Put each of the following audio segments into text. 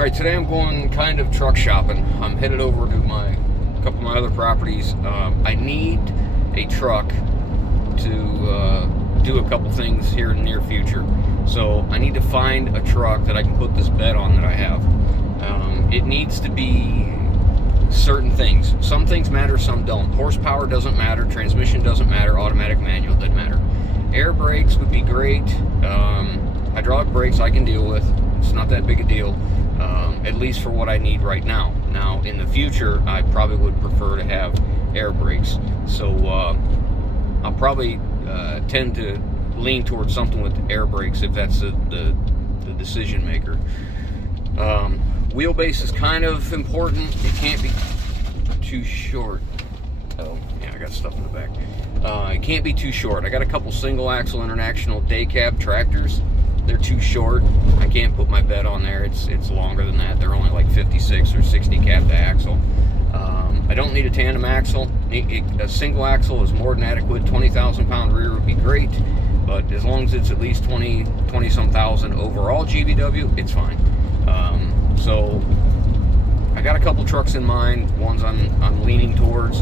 Alright, today I'm going kind of truck shopping. I'm headed over to a couple of my other properties. I need a truck to do a couple things here in the near future. So I need to find a truck that I can put this bed on that I have. It needs to be certain things. Some things matter, some don't. Horsepower doesn't matter, transmission doesn't matter, automatic manual doesn't matter. Air brakes would be great. Hydraulic brakes I can deal with. It's not that big a deal. At least for what I need right now. Now, in the future, I probably would prefer to have air brakes. So I'll probably tend to lean towards something with air brakes if that's the decision maker. Wheelbase is kind of important. It can't be too short. Oh, yeah, I got stuff in the back. It can't be too short. I got a couple single axle international day cab tractors. They're too short. I can't put my bed on there. It's longer than that. They're only like 56 or 60 cab to axle. I don't need a tandem axle. A single axle is more than adequate. 20,000 pound rear would be great, but as long as it's at least 20 some thousand overall GVW, it's fine. So I got a couple trucks in mind. Ones I'm leaning towards.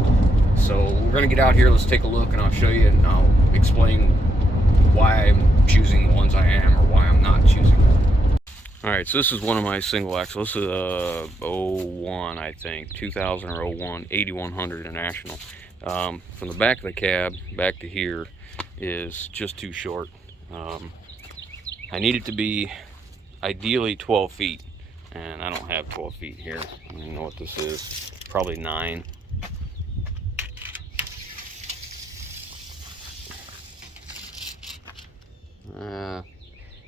So we're gonna get out here. Let's take a look, and I'll show you, and I'll explain why I'm choosing the ones I am or why I'm not choosing them. Alright, so this is one of my single axles. This is a 01, I think, 2000 or 01, 8100 International. From the back of the cab back to here is just too short. I need it to be ideally 12 feet, and I don't have 12 feet here. I don't know what this is, probably 9.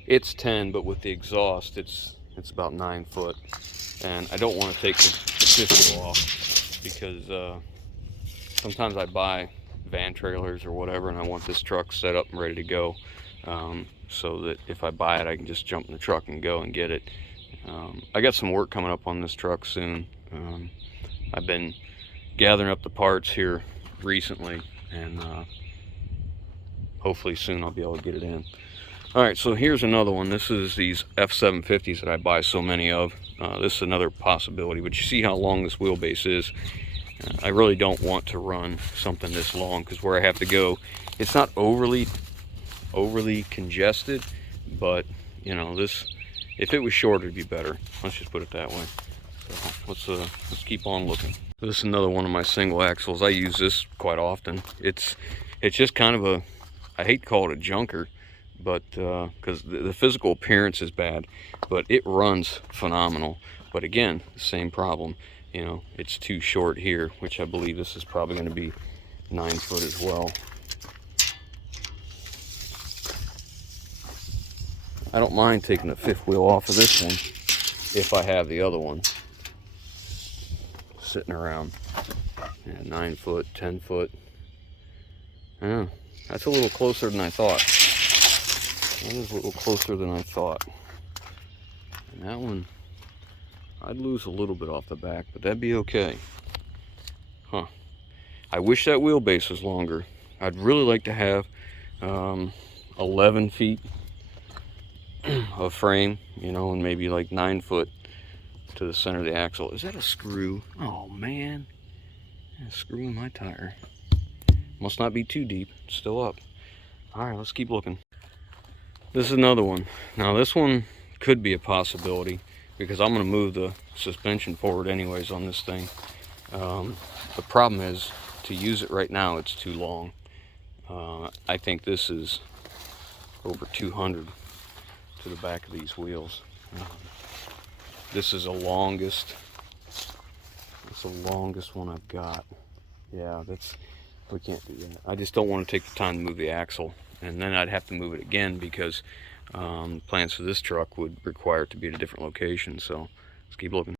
It's 10, but with the exhaust, it's about 9 foot, and I don't want to take the fifth wheel off because sometimes I buy van trailers or whatever, and I want this truck set up and ready to go, so that if I buy it, I can just jump in the truck and go and get it. I got some work coming up on this truck soon. I've been gathering up the parts here recently, and hopefully soon I'll be able to get it in. Alright, so here's another one. This is these F750s that I buy so many of. This is another possibility, but you see how long this wheelbase is. I really don't want to run something this long, because where I have to go, it's not overly congested, but you know, this, if it was shorter, it'd be better. Let's just put it that way. So let's keep on looking. This is another one of my single axles. I use this quite often. It's just kind of a, I hate to call it a junker, but because the physical appearance is bad, but it runs phenomenal. But again, the same problem, you know, it's too short here, which I believe this is probably going to be 9 foot as well. I don't mind taking the fifth wheel off of this one if I have the other one sitting around. Yeah, 9 foot, 10 foot. Yeah, that's a little closer than I thought. That is a little closer than I thought. And that one, I'd lose a little bit off the back, but that'd be okay. Huh. I wish that wheelbase was longer. I'd really like to have 11 feet of frame, you know, and maybe like 9 foot to the center of the axle. Is that a screw? Oh man, a screw in my tire. Must not be too deep. It's still up. All right, let's keep looking. This is another one. Now this one could be a possibility because I'm going to move the suspension forward anyways on this thing. The problem is, to use it right now, it's too long. I think this is over 200 to the back of these wheels. This is the longest. That's the longest one I've got. Yeah, we can't do that. I just don't want to take the time to move the axle, and then I'd have to move it again because plans for this truck would require it to be at a different location. So let's keep looking.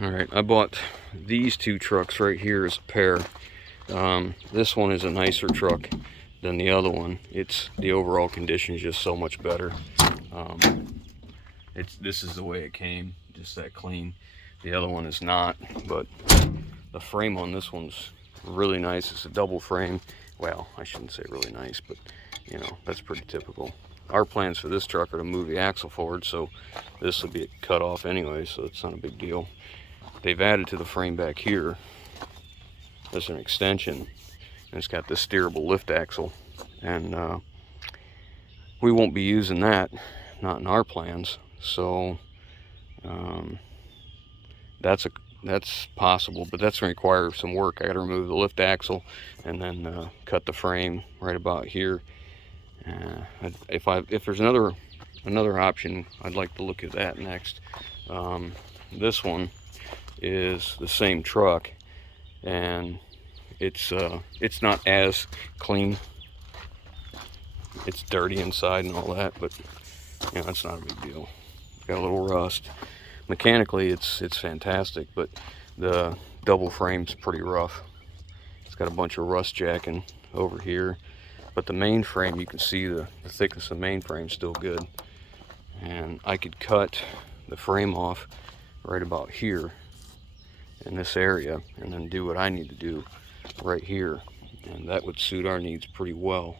All right, I bought these two trucks right here as a pair. This one is a nicer truck than the other one. The overall condition is just so much better. This is the way it came, just that clean. The other one is not, but the frame on this one's really nice. It's a double frame. Well, I shouldn't say really nice, but you know, that's pretty typical. our plans for this truck are to move the axle forward, so this will be cut off anyway, so it's not a big deal. They've added to the frame back here, there's an extension, and it's got this steerable lift axle, and we won't be using that, not in our plans. So that's possible, but that's going to require some work. I got to remove the lift axle and then cut the frame right about here. If there's another option, I'd like to look at that next. This one is the same truck, and it's not as clean. It's dirty inside and all that, but you know, that's not a big deal. Got a little rust. Mechanically, it's fantastic, but the double frame's pretty rough. It's got a bunch of rust jacking over here, but the main frame, you can see the thickness of the main frame's still good. And I could cut the frame off right about here in this area, and then do what I need to do right here, and that would suit our needs pretty well.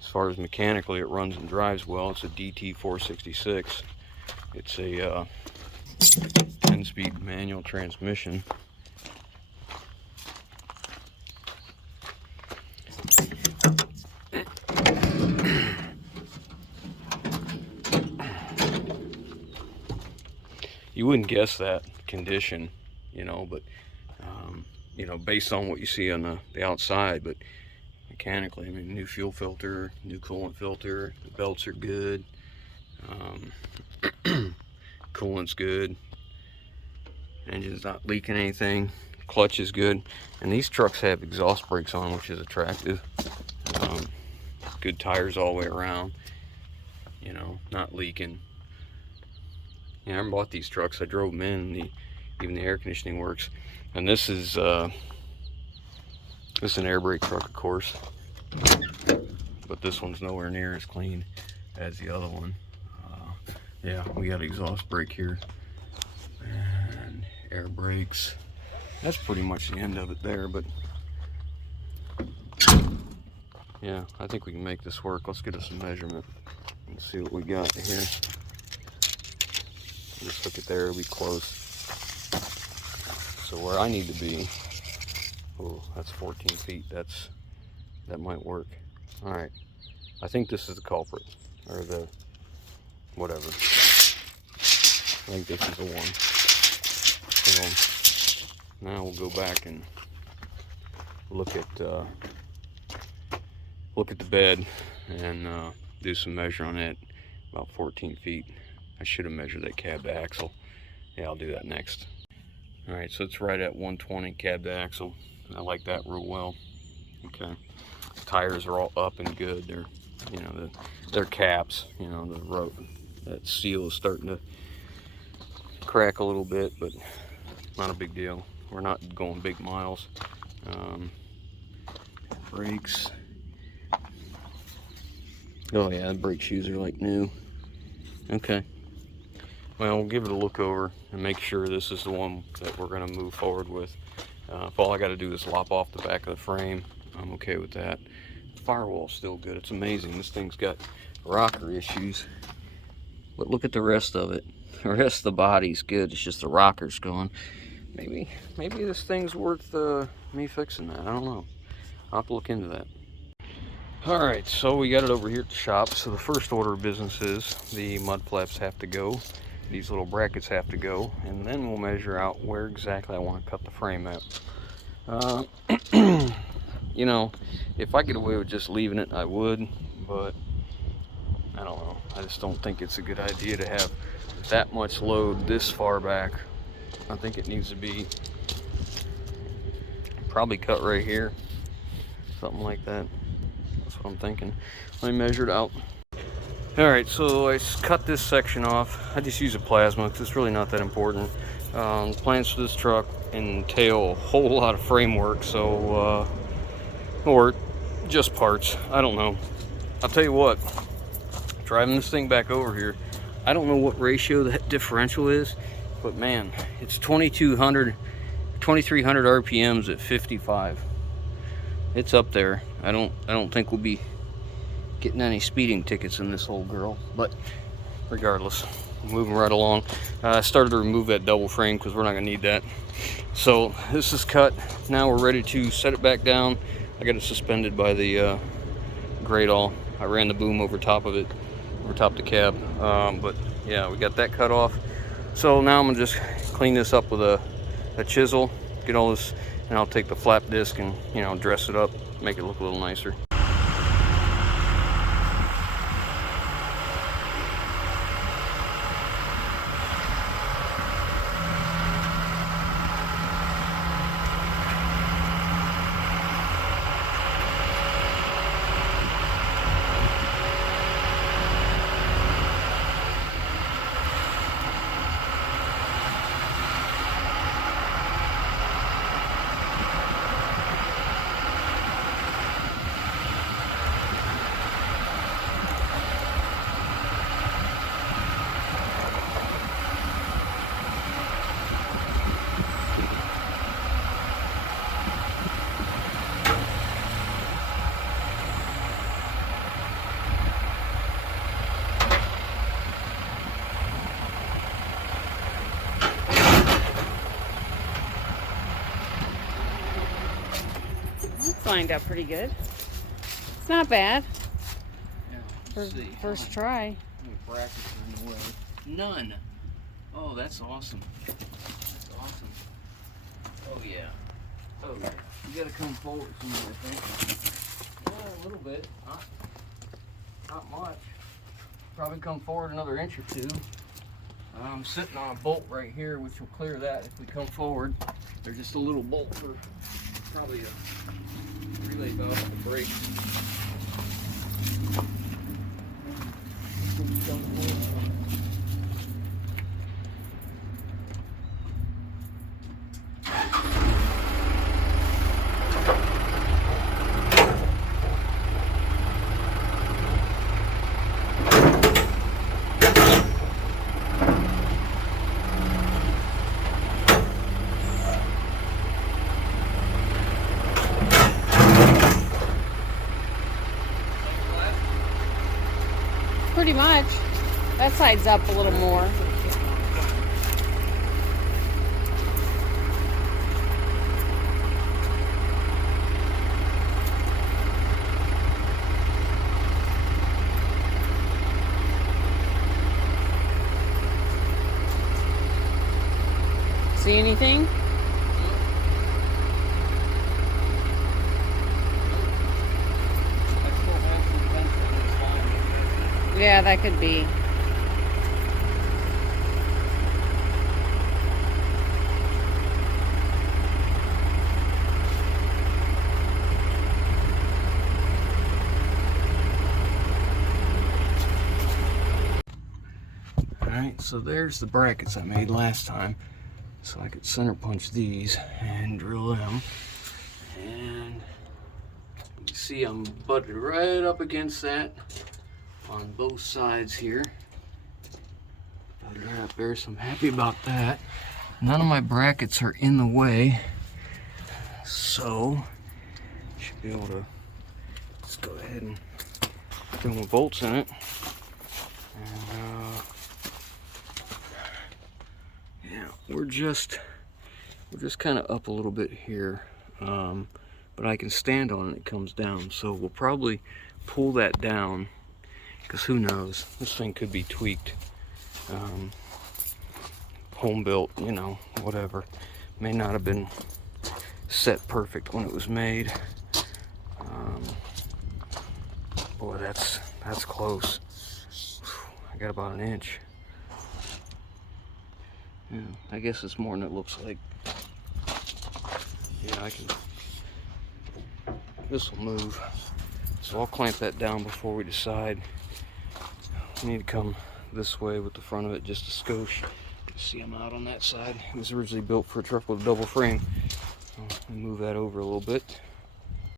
As far as mechanically, it runs and drives well. It's a DT 466. It's a 10-speed manual transmission. You wouldn't guess that condition, you know, but you know, based on what you see on the outside, but mechanically, I mean, new fuel filter, new coolant filter, the belts are good, coolant's good, engine's not leaking anything, clutch is good, and these trucks have exhaust brakes on, which is attractive. Good tires all the way around, you know, not leaking. Yeah, I bought these trucks, I drove them in, even the air conditioning works. And this is an air brake truck, of course, but this one's nowhere near as clean as the other one. Yeah, we got exhaust brake here and air brakes. That's pretty much the end of it there, but yeah, I think we can make this work. Let's get us a measurement and see what we got here. Just look at there, it'll be close. So where I need to be, oh, that's 14 feet. That might work. All right, I think this is the culprit, or the whatever. I think this is the one. So now we'll go back and look at the bed and do some measure on it. About 14 feet. I should have measured that cab to axle. Yeah, I'll do that next. All right, so it's right at 120 cab to axle. I like that real well. Okay, tires are all up and good. They're, you know, they're caps. You know, the rope, that seal is starting to crack a little bit, but not a big deal. We're not going big miles. Brakes. Oh yeah, the brake shoes are like new. Okay. Well, we'll give it a look over and make sure this is the one that we're going to move forward with. If all I got to do is lop off the back of the frame, I'm okay with that. The firewall's still good. It's amazing. This thing's got rocker issues, but look at the rest of it. The rest of the body's good. It's just the rocker's gone. Maybe this thing's worth me fixing that. I don't know. I'll have to look into that. All right, so we got it over here at the shop. So the first order of business is the mud flaps have to go. These little brackets have to go, and then we'll measure out where exactly I want to cut the frame at. You know, if I get away with just leaving it, I would, but I don't know. I just don't think it's a good idea to have that much load this far back. I think it needs to be probably cut right here, something like that. That's what I'm thinking. Let me measure it out. All right, so I cut this section off. I just use a plasma because it's really not that important. Plans for this truck entail a whole lot of framework, so or just parts. I don't know. I'll tell you what. Driving this thing back over here, I don't know what ratio that differential is, but man, it's 2300 RPMs at 55. It's up there. I don't think we'll be getting any speeding tickets in this old girl. But regardless, moving right along. I started to remove that double frame because we're not gonna need that. So this is cut. Now we're ready to set it back down. I got it suspended by the grate all. I ran the boom over top of it, over top the cab. But yeah, we got that cut off. So now I'm gonna just clean this up with a chisel, get all this, and I'll take the flap disc and, you know, dress it up, make it look a little nicer. Lined up pretty good. It's not bad. Yeah, First try. How many brackets are in the way? None. Oh, that's awesome. That's awesome. Oh yeah. Oh yeah. You gotta come forward some more, I think. Yeah, a little bit. Not much. Probably come forward another inch or two. I'm sitting on a bolt right here, which will clear that if we come forward. There's just a little bolt for probably a relay valve for the brakes. Pretty much. That side's up a little more. See anything? Yeah, that could be. Alright, so there's the brackets I made last time. So I could center punch these and drill them. And you see I'm butted right up against that on both sides here. Butted right up there, so I'm happy about that. None of my brackets are in the way, so should be able to just go ahead and throw my bolts in it. And yeah, we're just kind of up a little bit here, but I can stand on it, it comes down, so we'll probably pull that down, because who knows, this thing could be tweaked, home built, you know, whatever, may not have been set perfect when it was made. Boy, that's close. I got about an inch. Yeah, I guess it's more than it looks like. Yeah, I can. This will move. So I'll clamp that down before we decide. We need to come this way with the front of it just a skosh. See, I'm out on that side. It was originally built for a truck with a double frame. I'll move that over a little bit.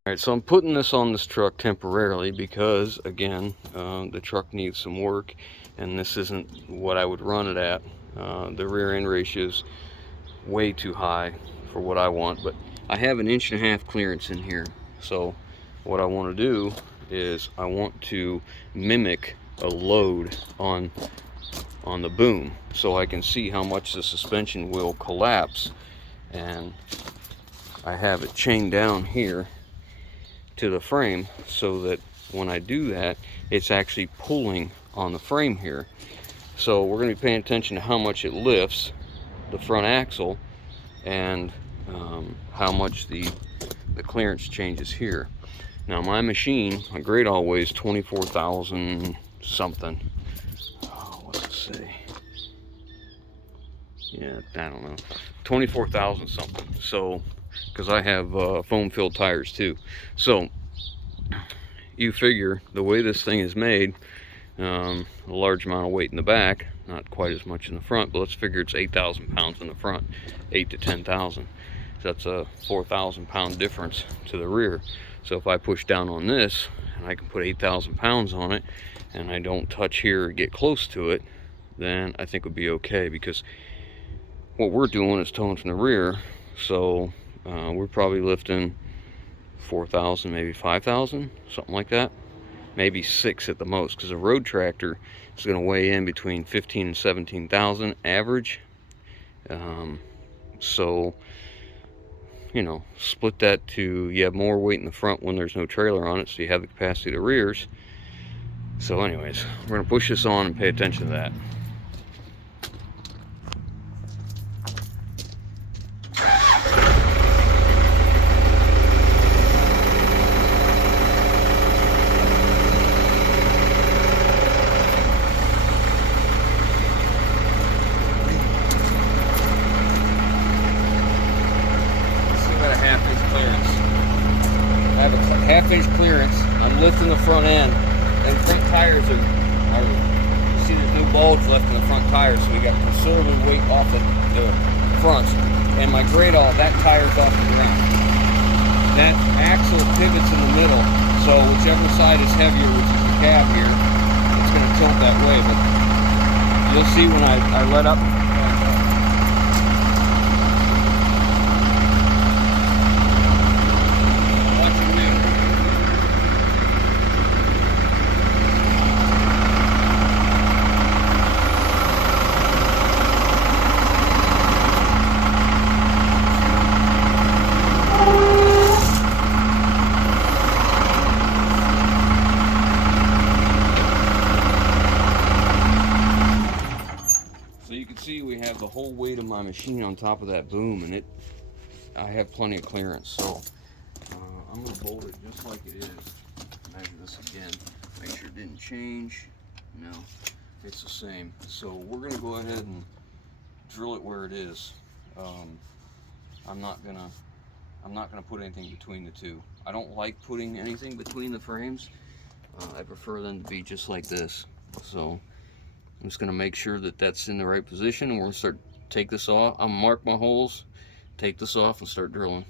Alright, so I'm putting this on this truck temporarily because, again, the truck needs some work, and this isn't what I would run it at. The rear end ratio is way too high for what I want, but I have an 1.5 inch clearance in here. So what I want to do is I want to mimic a load on the boom, so I can see how much the suspension will collapse. And I have it chained down here to the frame so that when I do that, it's actually pulling on the frame here. So we're going to be paying attention to how much it lifts the front axle and how much the clearance changes here. Now my machine, my great all weighs 24,000 something. Oh, what's it say? Yeah, I don't know, 24,000 something. So, because I have foam filled tires too. So you figure the way this thing is made, a large amount of weight in the back, not quite as much in the front, but let's figure it's 8,000 pounds in the front, 8 to 10,000. So that's a 4,000 pound difference to the rear. So if I push down on this and I can put 8,000 pounds on it and I don't touch here or get close to it, then I think it would be okay, because what we're doing is towing from the rear. So we're probably lifting 4,000, maybe 5,000, something like that. Maybe 6 at the most, because a road tractor is going to weigh in between 15 and 17,000 average. So, you know, split that to, you have more weight in the front when there's no trailer on it, so you have the capacity of the rears. So anyways, we're going to push this on and pay attention to that. Half-inch clearance. I'm lifting the front end, and front tires are you see there's no bulge left in the front tires, so we got considerable weight off of the fronts. And my great all, that tire's off the ground. That axle pivots in the middle, so whichever side is heavier, which is the cab here, it's going to tilt that way. But you'll see when I let up. See, we have the whole weight of my machine on top of that boom, and I have plenty of clearance. So I'm going to bolt it just like it is. Measure this again, make sure it didn't change. No, it's the same. So we're going to go ahead and drill it where it is. I'm not gonna put anything between the two. I don't like putting anything between the frames. I prefer them to be just like this. So I'm just going to make sure that that's in the right position, and we're going to take this off. I'm going to mark my holes, take this off, and start drilling.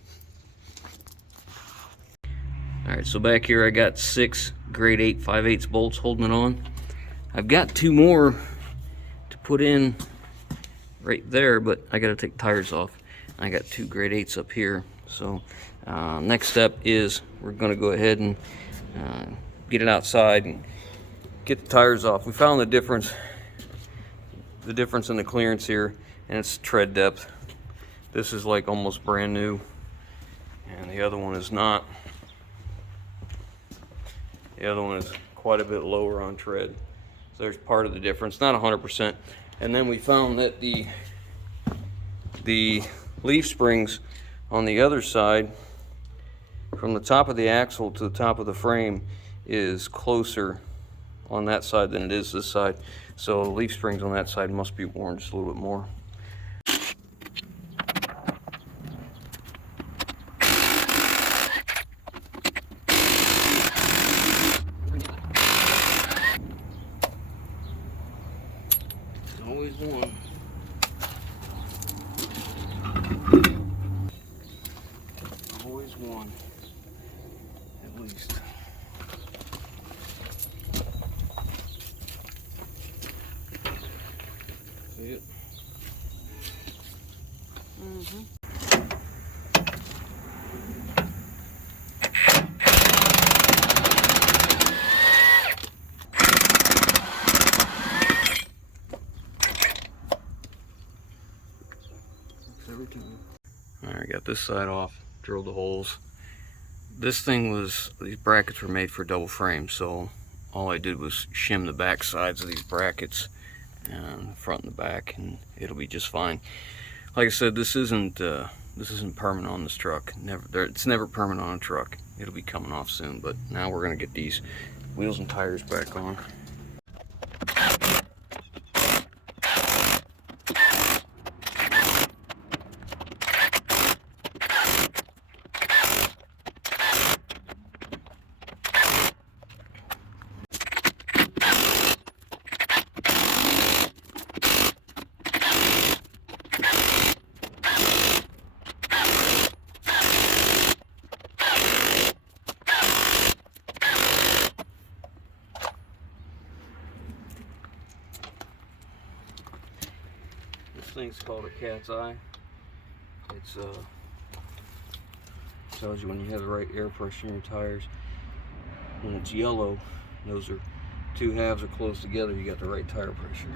Alright, so back here I got 6 grade 8 5/8 bolts holding it on. I've got 2 more to put in right there, but I got to take tires off. I got 2 grade 8s up here. So next step is we're going to go ahead and get it outside and get the tires off. We found the difference in the clearance here, and it's tread depth. This is like almost brand new, and the other one is not. The other one is quite a bit lower on tread. So there's part of the difference, not 100%. And then we found that the leaf springs on the other side, from the top of the axle to the top of the frame, is closer on that side than it is this side. So the leaf springs on that side must be worn just a little bit more. Always one. Always one, at least. See it? Mm-hmm. every time. Alright, got this side off, drilled the holes. This thing was, these brackets were made for double frame, so all I did was shim the back sides of these brackets, and the front and the back, and it'll be just fine. Like I said, this isn't permanent on this truck. It's never permanent on a truck. It'll be coming off soon, but now we're gonna get these wheels and tires back on. This thing's called a cat's eye. It's tells you when you have the right air pressure in your tires. When it's yellow, those are two halves are close together, you got the right tire pressure.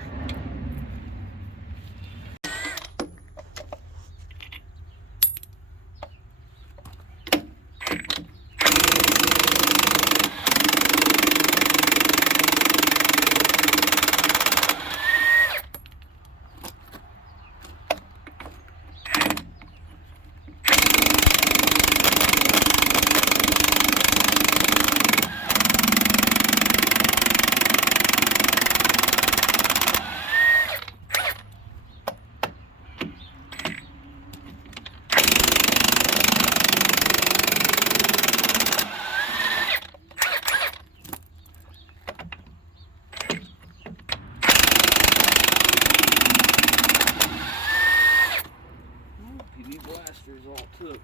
Blasters all took.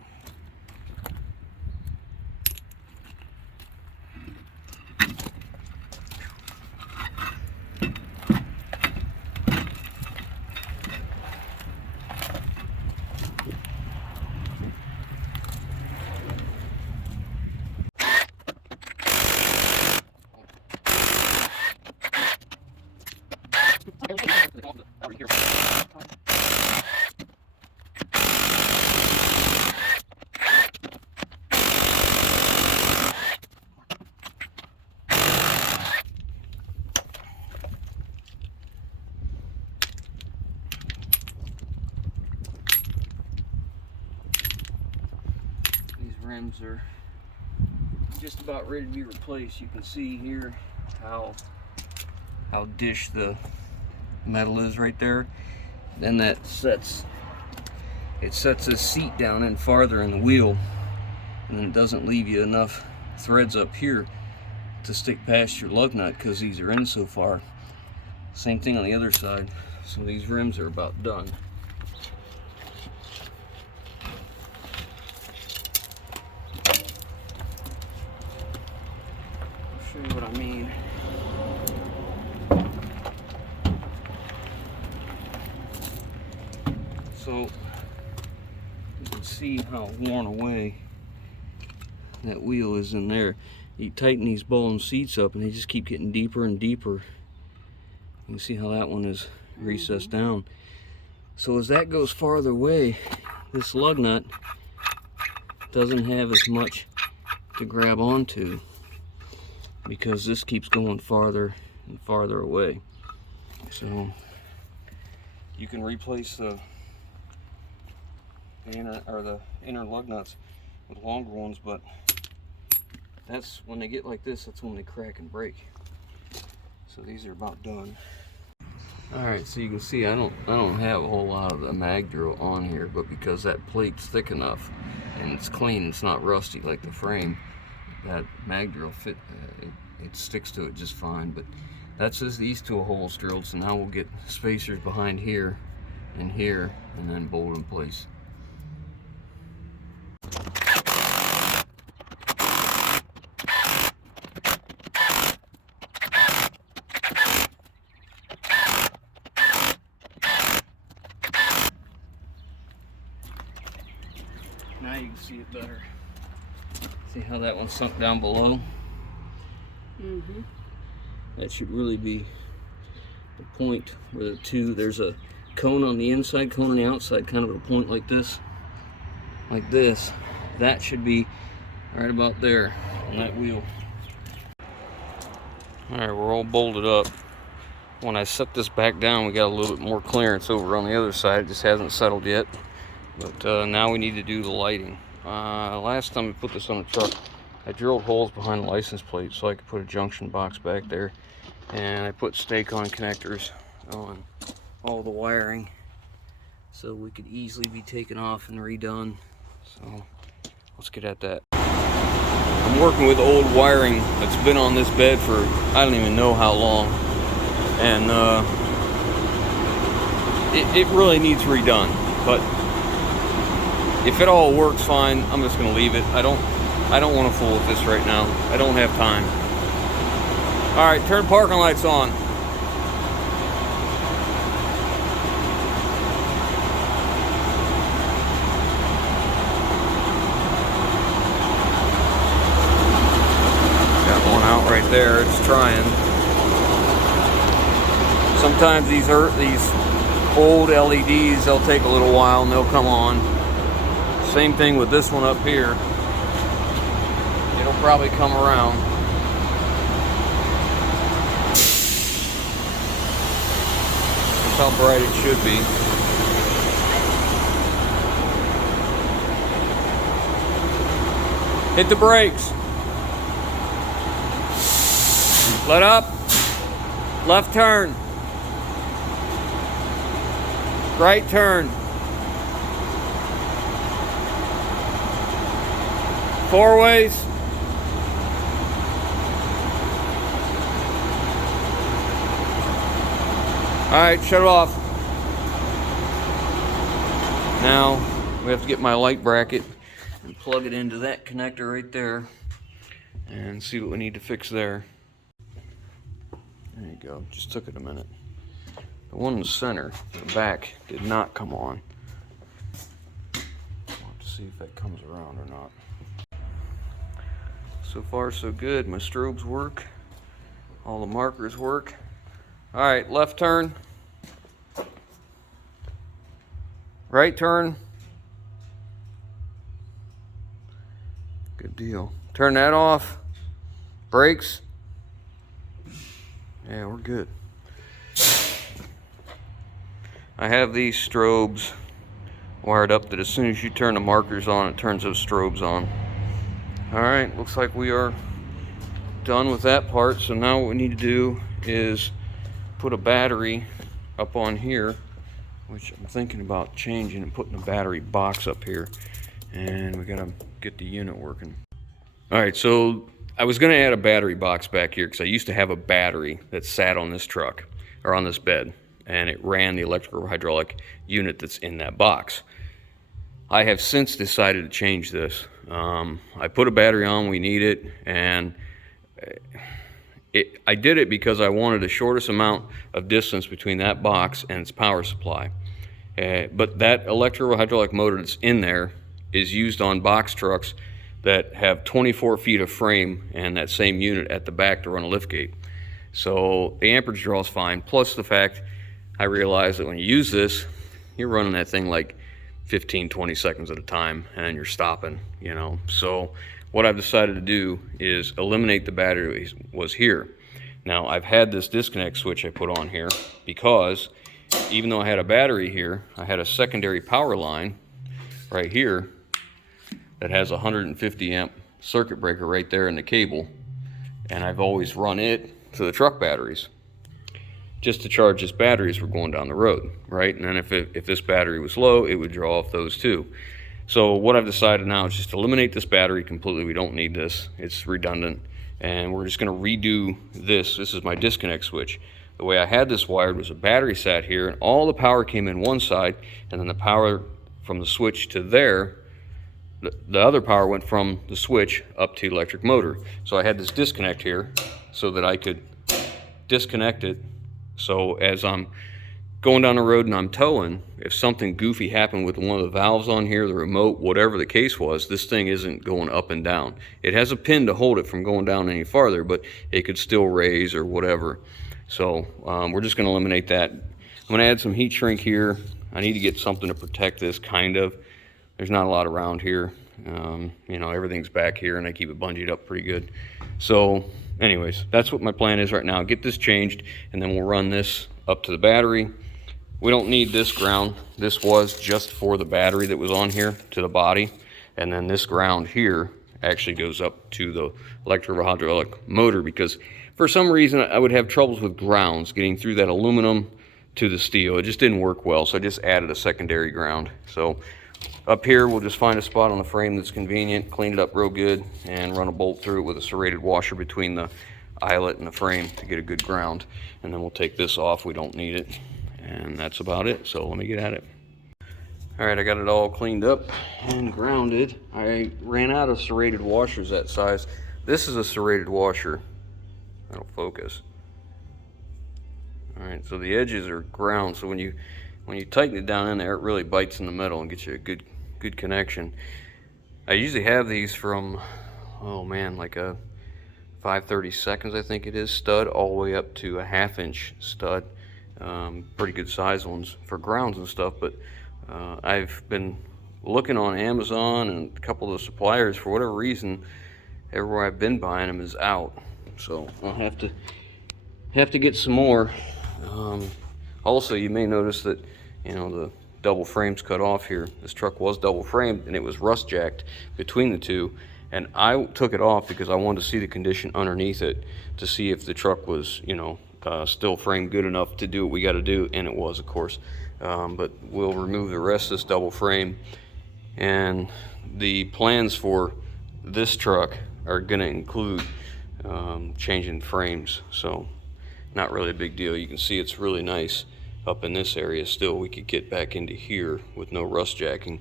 Rims are just about ready to be replaced. You can see here how dish the metal is right there. Then it sets this seat down in farther in the wheel, and it doesn't leave you enough threads up here to stick past your lug nut because these are in so far. Same thing on the other side. So these rims are about done. Show you what I mean. So you can see how worn away that wheel is in there. You tighten these ball and seats up and they just keep getting deeper and deeper. You can see how that one is recessed down. So as that goes farther away, this lug nut doesn't have as much to grab onto, because this keeps going farther and farther away. So you can replace the inner lug nuts with longer ones, but that's when they get like this, that's when they crack and break. So these are about done. Alright, so you can see I don't have a whole lot of the mag drill on here, but because that plate's thick enough and it's clean, it's not rusty like the frame, that mag drill fit, it sticks to it just fine. But that's just these two holes drilled, so now we'll get spacers behind here, and then bolt in place. Now you can see it better. See how that one sunk down below? That should really be the point where the two, there's a cone on the inside, cone on the outside, kind of at a point like this. Like this. That should be right about there on that wheel. Alright, we're all bolted up. When I set this back down, we got a little bit more clearance over on the other side. It just hasn't settled yet. But now we need to do the lighting. Last time we put this on the truck, I drilled holes behind the license plate so I could put a junction box back there. And I put stake-on connectors on all the wiring so we could easily be taken off and redone. So let's get at that. I'm working with old wiring that's been on this bed for I don't even know how long, and it really needs redone. But if it all works fine, I'm just gonna leave it. I don't want to fool with this right now. I don't have time. All right, turn parking lights on. Got one out right there. It's trying. Sometimes these old LEDs, they'll take a little while and they'll come on. Same thing with this one up here. It'll probably come around. That's how bright it should be. Hit the brakes. Let up. Left turn. Right turn. Four ways. All right, shut it off. Now we have to get my light bracket and plug it into that connector right there and see what we need to fix there. There you go, just took it a minute. The one in the center, the back, did not come on. I'll have to see if that comes around or not. So far so good, my strobes work, all the markers work. All right, left turn, right turn, good deal. Turn that off, brakes, yeah, we're good. I have these strobes wired up that as soon as you turn the markers on, it turns those strobes on. All right, looks like we are done with that part. So now what we need to do is put a battery up on here, which I'm thinking about changing and putting a battery box up here. And we gotta get the unit working. All right, so I was gonna add a battery box back here because I used to have a battery that sat on this truck or on this bed, and it ran the electrical hydraulic unit that's in that box. I have since decided to change this. I put a battery on, we need it, and I did it because I wanted the shortest amount of distance between that box and its power supply. But that electrical hydraulic motor that's in there is used on box trucks that have 24 feet of frame and that same unit at the back to run a liftgate. So the amperage draw is fine, plus the fact I realized that when you use this, you're running that thing like 15-20 seconds at a time and then you're stopping, you know. So what I've decided to do is eliminate the battery that was here. Now I've had this disconnect switch I put on here because even though I had a battery here, I had a secondary power line right here that has a 150 amp circuit breaker right there in the cable, and I've always run it to the truck batteries just to charge this battery as we're going down the road, right? And then if this battery was low, it would draw off those too. So what I've decided now is just eliminate this battery completely. We don't need this, it's redundant, and we're just gonna redo this. This is my disconnect switch. The way I had this wired was a battery sat here and all the power came in one side, and then the power from the switch to there, the other power went from the switch up to the electric motor. So I had this disconnect here so that I could disconnect it. So as I'm going down the road and I'm towing, if something goofy happened with one of the valves on here, the remote, whatever the case was, this thing isn't going up and down. It has a pin to hold it from going down any farther, but it could still raise or whatever. So we're just going to eliminate that. I'm gonna add some heat shrink here. I need to get something to protect this, kind of. There's not a lot around here. You know, everything's back here and I keep it bungeed up pretty good. So anyways, that's what my plan is right now. Get this changed and then we'll run this up to the battery. We don't need this ground. This was just for the battery that was on here to the body. And then this ground here actually goes up to the electro-hydraulic motor, because for some reason I would have troubles with grounds getting through that aluminum to the steel. It just didn't work well, so I just added a secondary ground. So up here we'll just find a spot on the frame that's convenient, clean it up real good, and run a bolt through it with a serrated washer between the eyelet and the frame to get a good ground. And then we'll take this off, we don't need it. And that's about it, so let me get at it. All right, I got it all cleaned up and grounded. I ran out of serrated washers that size. This is a serrated washer. That'll focus. All right, so the edges are ground, so when you tighten it down in there, it really bites in the metal and gets you a good connection. I usually have these from, oh man, like a 5/32 I think it is stud, all the way up to a 1/2-inch stud. Pretty good size ones for grounds and stuff, but I've been looking on Amazon and a couple of the suppliers. For whatever reason, everywhere I've been buying them is out, so I'll have to get some more. Also, you may notice that, you know, the double frame's cut off here. This truck was double framed and it was rust jacked between the two, and I took it off because I wanted to see the condition underneath it to see if the truck was, you know, still framed good enough to do what we got to do, and it was, of course. But we'll remove the rest of this double frame, and the plans for this truck are going to include changing frames, so not really a big deal. You can see it's really nice up in this area. Still, we could get back into here with no rust jacking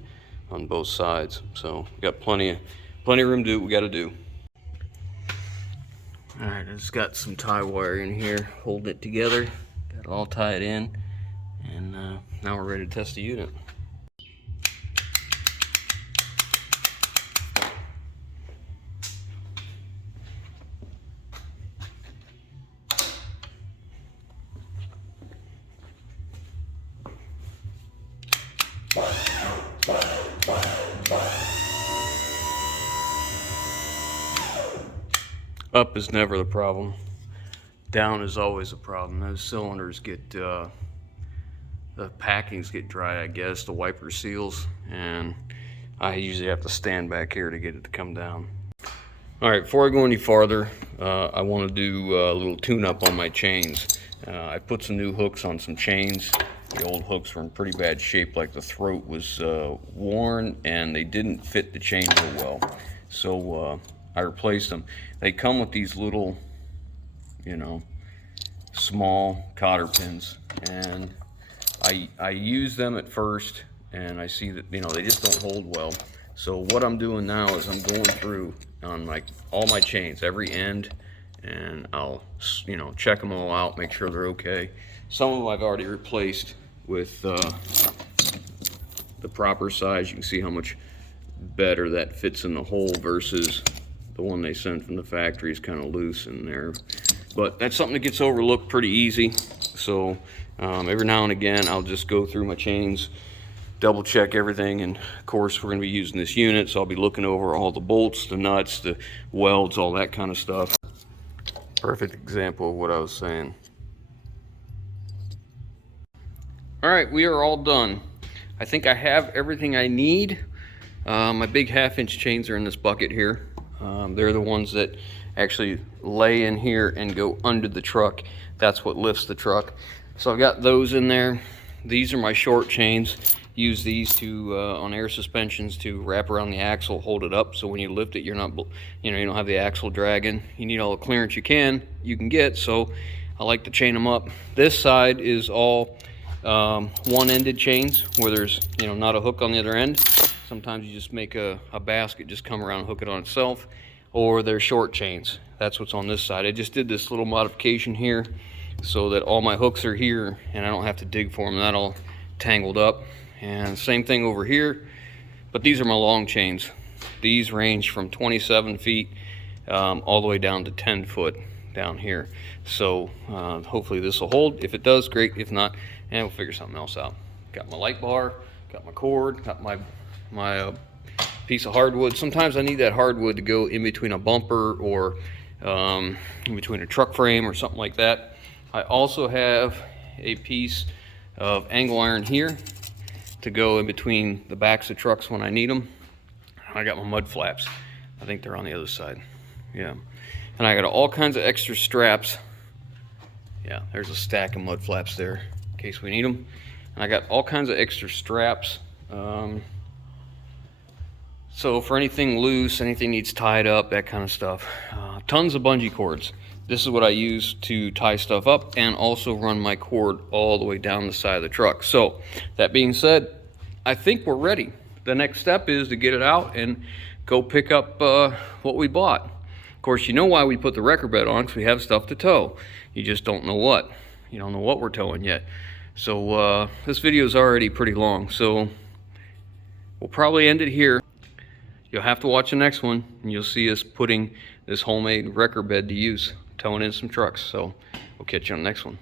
on both sides, so we got plenty of room to do what we got to do. All right, I just got some tie wire in here, holding it together, got it all tied in, and now we're ready to test the unit. Up is never the problem. Down is always a problem. Those cylinders get, the packings get dry, I guess, the wiper seals, and I usually have to stand back here to get it to come down. All right, before I go any farther, I want to do a little tune-up on my chains. I put some new hooks on some chains. The old hooks were in pretty bad shape, like the throat was worn and they didn't fit the chain real well. So I replaced them. They come with these little, you know, small cotter pins, and I use them at first, and I see that, you know, they just don't hold well. So what I'm doing now is I'm going through on like all my chains, every end, and I'll, you know, check them all out, make sure they're okay. Some of them I've already replaced with the proper size. You can see how much better that fits in the hole versus the one they sent from the factory is kind of loose in there. But that's something that gets overlooked pretty easy. So every now and again I'll just go through my chains, double check everything, and of course we're going to be using this unit, so I'll be looking over all the bolts, the nuts, the welds, all that kind of stuff. Perfect example of what I was saying. All right, we are all done. I think I have everything I need. My big 1/2-inch chains are in this bucket here. They're the ones that actually lay in here and go under the truck. That's what lifts the truck. So I've got those in there. These are my short chains. Use these to on air suspensions to wrap around the axle, hold it up, so when you lift it, you're not, you know, you don't have the axle dragging. You need all the clearance you can get. So I like to chain them up. This side is all one-ended chains where there's, you know, not a hook on the other end. Sometimes you just make a basket, just come around and hook it on itself, or they're short chains. That's what's on this side. I just did this little modification here so that all my hooks are here and I don't have to dig for them. That all tangled up. And same thing over here, but these are my long chains. These range from 27 feet all the way down to 10 foot down here. So hopefully this will hold. If it does, great. If not, and we'll figure something else out. Got my light bar, got my cord, got my piece of hardwood. Sometimes I need that hardwood to go in between a bumper or in between a truck frame or something like that. I also have a piece of angle iron here to go in between the backs of trucks when I need them. I got my mud flaps. I think they're on the other side. Yeah. And I got all kinds of extra straps. Yeah, there's a stack of mud flaps there in case we need them. And I got all kinds of extra straps. So for anything loose, anything needs tied up, that kind of stuff. Tons of bungee cords. This is what I use to tie stuff up and also run my cord all the way down the side of the truck. So that being said, I think we're ready. The next step is to get it out and go pick up what we bought. Of course, you know why we put the wrecker bed on, because we have stuff to tow. You just don't know what. You don't know what we're towing yet. So this video is already pretty long, so we'll probably end it here. You'll have to watch the next one, and you'll see us putting this homemade wrecker bed to use, towing in some trucks. So we'll catch you on the next one.